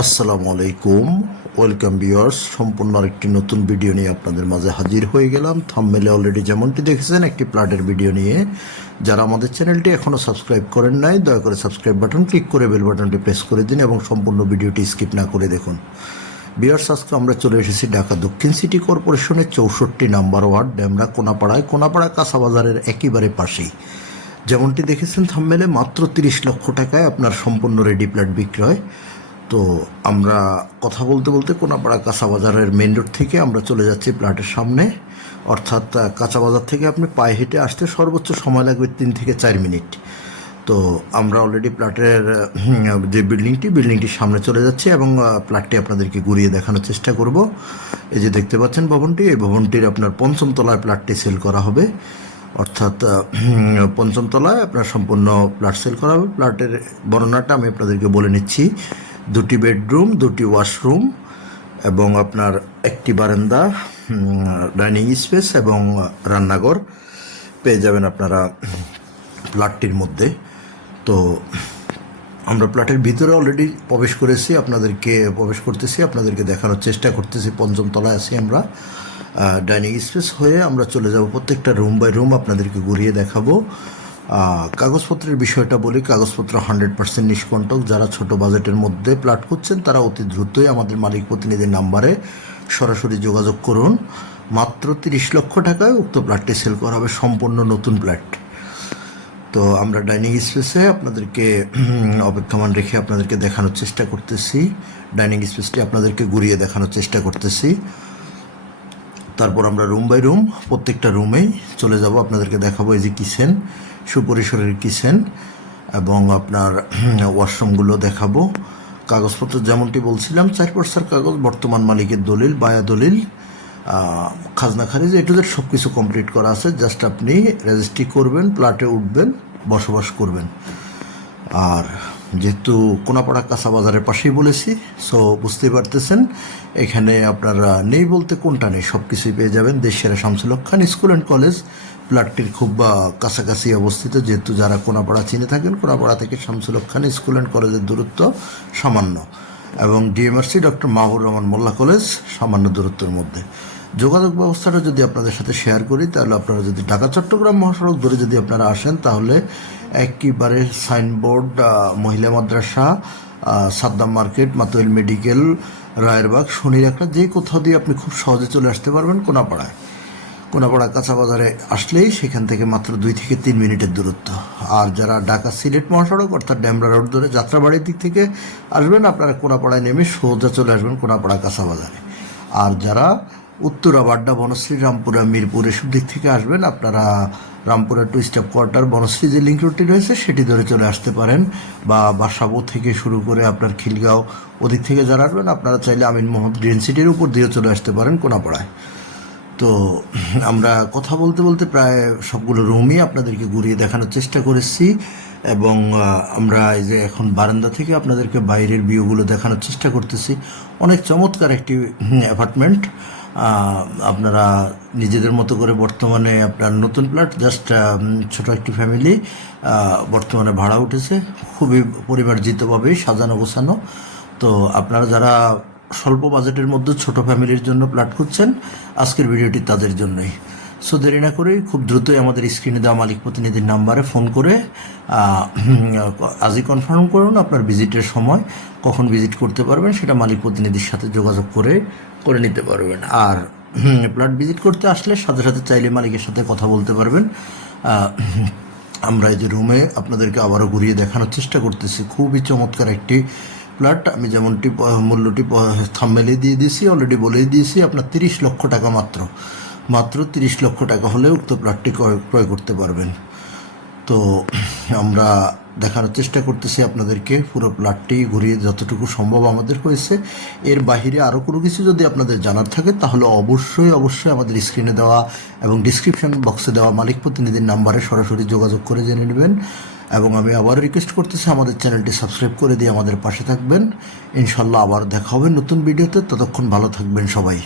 আসসালামু আলাইকুম, welcome viewers. সম্পূর্ণ আরেকটি নতুন ভিডিও নিয়ে আপনাদের মাঝে হাজির হয়ে গেলাম। থাম্বনেলে অলরেডি যেমনটি দেখেছেন একটি প্লটের ভিডিও নিয়ে। যারা আমাদের চ্যানেলটি এখনও সাবস্ক্রাইব করেন নাই, দয়া করে সাবস্ক্রাইব বাটন ক্লিক করে বেল বাটনটি প্রেস করে দিন এবং সম্পূর্ণ ভিডিওটি স্কিপ না করে দেখুন। ভিউয়ার্স, আজকে আমরা চলে এসেছি ঢাকা দক্ষিণ সিটি কর্পোরেশনের 64 নম্বর ওয়ার্ড ডেমরা কোনাপাড়ায়, কোনাপাড়া কাঁচাবাজারের একেবারে পাশেই। যেমনটি দেখেছেন থাম্বনেলে, মাত্র 30 লক্ষ টাকায় আপনার সম্পূর্ণ রেডি প্লট বিক্রয়। তো আমরা কথা বলতে বলতে কোনাপাড়া কাঁচাবাজারের মেন রোড থেকে আমরা চলে যাচ্ছি প্লটের সামনে। অর্থাৎ কাঁচাবাজার থেকে আপনি পায়ে হেঁটে আসতে সর্বোচ্চ সময় লাগবে 3 থেকে 4 মিনিট। তো আমরা অলরেডি প্লটের যে বিল্ডিংটির সামনে চলে যাচ্ছি এবং প্লটটি আপনাদেরকে ঘুরিয়ে দেখানোর চেষ্টা করব। এই যে দেখতে পাচ্ছেন ভবনটি, এই ভবনটির আপনার 5ম তলায় প্লটটি সেল করা হবে। অর্থাৎ 5ম তলায় আপনার সম্পূর্ণ প্লট সেল করা হবে। প্লটের বর্ণনাটা আমি আপনাদেরকে বলে নিচ্ছি। 2টি বেডরুম, 2টি ওয়াশরুম এবং আপনার একটি বারান্দা, ডাইনিং স্পেস এবং রান্নাঘর পেয়ে যাবেন আপনারা প্লটটির মধ্যে। তো আমরা প্লটের ভিতরে অলরেডি প্রবেশ করতেছি, আপনাদেরকে দেখানোর চেষ্টা করতেছি। 5ম তলায় আছি আমরা। ডাইনিং স্পেস হয়ে আমরা চলে যাব প্রত্যেকটা রুম বাই রুম আপনাদেরকে ঘুরিয়ে দেখাবো। কাগজপত্রের বিষয়টা বলি, কাগজপত্র 100% নিষ্কণ্টক। যারা ছোট বাজেটের মধ্যে প্লট করছেন তারা অতি দ্রুতই আমাদের মালিক প্রতিনিধির নাম্বারে সরাসরি যোগাযোগ করুন। মাত্র 30 লক্ষ টাকায় উক্ত প্লটটি সেল করা হবে, সম্পূর্ণ নতুন প্লট। তো আমরা ডাইনিং স্পেসে আপনাদেরকে অপেক্ষমান রেখে আপনাদেরকে দেখানোর চেষ্টা করতেছি। ডাইনিং স্পেসটি আপনাদেরকে ঘুরিয়ে দেখানোর চেষ্টা করতেছি। তারপর আমরা রুম বাই রুম প্রত্যেকটা রুমেই চলে যাব, আপনাদেরকে দেখাবো। এই যে কিচেন, সুপরিসরের কিচেন এবং আপনার ওয়াশরুমগুলো দেখাবো। কাগজপত্র যেমনটি বলছিলাম, 4 পর্সার কাগজ, বর্তমান মালিকের দলিল, বায়া দলিল, খাজনা খারিজ, এ টু জেড সব কিছু কমপ্লিট করা আছে। জাস্ট আপনি রেজিস্ট্রি করবেন, প্লটে উঠবেন, বসবাস করবেন। আর যেহেতু কোনাপাড়া কাঁচাবাজারের পাশেই বলেছি, সো বুঝতেই পারতেছেন এখানে আপনারা নেই বলতে কোনটা নেই, সব কিছুই পেয়ে যাবেন। দেশসেরা শামসুল হক খান স্কুল অ্যান্ড কলেজ প্লটটির খুব কাছাকাছি অবস্থিত। যেহেতু যারা কোনাপাড়া চিনে থাকেন, কোনাপাড়া থেকে শামসুল হক খান স্কুল অ্যান্ড কলেজের দূরত্ব সামান্য, এবং ডিএমআরসি ডক্টর মাহবুর রহমান মোল্লা কলেজ সামান্য দূরত্বের মধ্যে। যোগাযোগ ব্যবস্থাটা যদি আপনাদের সাথে শেয়ার করি, তাহলে আপনারা যদি ঢাকা চট্টগ্রাম মহাসড়ক ধরে যদি আপনারা আসেন, তাহলে একেবারে সাইনবোর্ড, মহিলা মাদ্রাসা, সাদ্দাম মার্কেট, মাতুয়েল মেডিকেল, রায়েরবাগ, শনির একটা, যে কোথাও দিয়ে আপনি খুব সহজে চলে আসতে পারবেন কোনাপাড়ায়। কোনাপাড়া কাঁচাবাজারে আসলেই সেখান থেকে মাত্র 2 থেকে 3 মিনিটের দূরত্ব। আর যারা ঢাকা সিলেট মহাসড়ক অর্থাৎ ডেমরা রোড ধরে যাত্রাবাড়ির দিক থেকে আসবেন, আপনারা কোনাপাড়ায় নেমে সোজা চলে আসবেন কোনাপাড়া কাঁচাবাজারে। আর যারা উত্তরা, বাড্ডা, বনশ্রী, রামপুরা, মিরপুর এসব দিক থেকে আসবেন, আপনারা Rampura to staff quarter, Banasree যে লিঙ্ক রোডটি রয়েছে সেটি ধরে চলে আসতে পারেন। বা বাসাবো থেকে শুরু করে আপনার খিলগাঁও ওদিক থেকে যারা আসবেন, আপনারা চাইলে আমিন মোহাম্মদ গ্রিন সিটির উপর দিয়েও চলে আসতে পারেন কোনাপাড়ায়। তো আমরা কথা বলতে বলতে প্রায় সবগুলো রুমই আপনাদেরকে ঘুরিয়ে দেখানোর চেষ্টা করেছি এবং আমরা এই যে এখন বারান্দা থেকে আপনাদেরকে বাইরের ভিউগুলো দেখানোর চেষ্টা করতেছি। অনেক চমৎকার একটি অ্যাপার্টমেন্ট। আপনারা নিজেদের মতো করে, বর্তমানে আপনার নতুন প্লট, জাস্ট ছোট একটি ফ্যামিলি বর্তমানে ভাড়া উঠেছে, খুবই পরিমার্জিতভাবে সাজানো গোছানো। তো আপনারা যারা স্বল্প বাজেটের মধ্যে ছোট ফ্যামিলির জন্য প্লট খুঁজছেন, আজকের ভিডিওটি তাদের জন্যই। সো দেরি না করেই খুব দ্রুতই আমাদের স্ক্রিনে দেওয়া মালিক প্রতিনিধির নাম্বারে ফোন করে আজই কনফার্ম করুন আপনার ভিজিটের সময়, কখন ভিজিট করতে পারবেন সেটা মালিক প্রতিনিধির সাথে যোগাযোগ করে নিতে পারবেন। আর প্লট ভিজিট করতে আসলে সাথে সাথে চাইলে মালিকের সাথে কথা বলতে পারবেন। আমরা এই যে রুমে আপনাদেরকে আবারও ঘুরিয়ে দেখানোর চেষ্টা করতেছি। খুবই চমৎকার একটি প্লট। আমি যেমনটি মূল্যটি থাম্বনেলে দিয়ে দিয়েছি, অলরেডি বলেই দিয়েছি, আপনার 30 লক্ষ টাকা, মাত্র 30 লক্ষ টাকা হলে উক্ত প্লটটি ক্রয় করতে পারবেন। তো আমরা দেখানোর চেষ্টা করতেছি আপনাদেরকে পুরো প্লটটি ঘুরিয়ে যতটুকু সম্ভব আমাদের হয়েছে। এর বাহিরে আরও কোনো কিছু যদি আপনাদের জানার থাকে, তাহলে অবশ্যই আমাদের স্ক্রিনে দেওয়া এবং ডিসক্রিপশন বক্সে দেওয়া মালিক প্রতিনিধির নাম্বারে সরাসরি যোগাযোগ করে জেনে নেবেন। এবং আমি আবার রিকোয়েস্ট করতেছি, আমাদের চ্যানেলটি সাবস্ক্রাইব করে দিয়ে আমাদের পাশে থাকবেন। ইনশাল্লাহ আবার দেখা হবে নতুন ভিডিওতে। ততক্ষণ ভালো থাকবেন সবাই।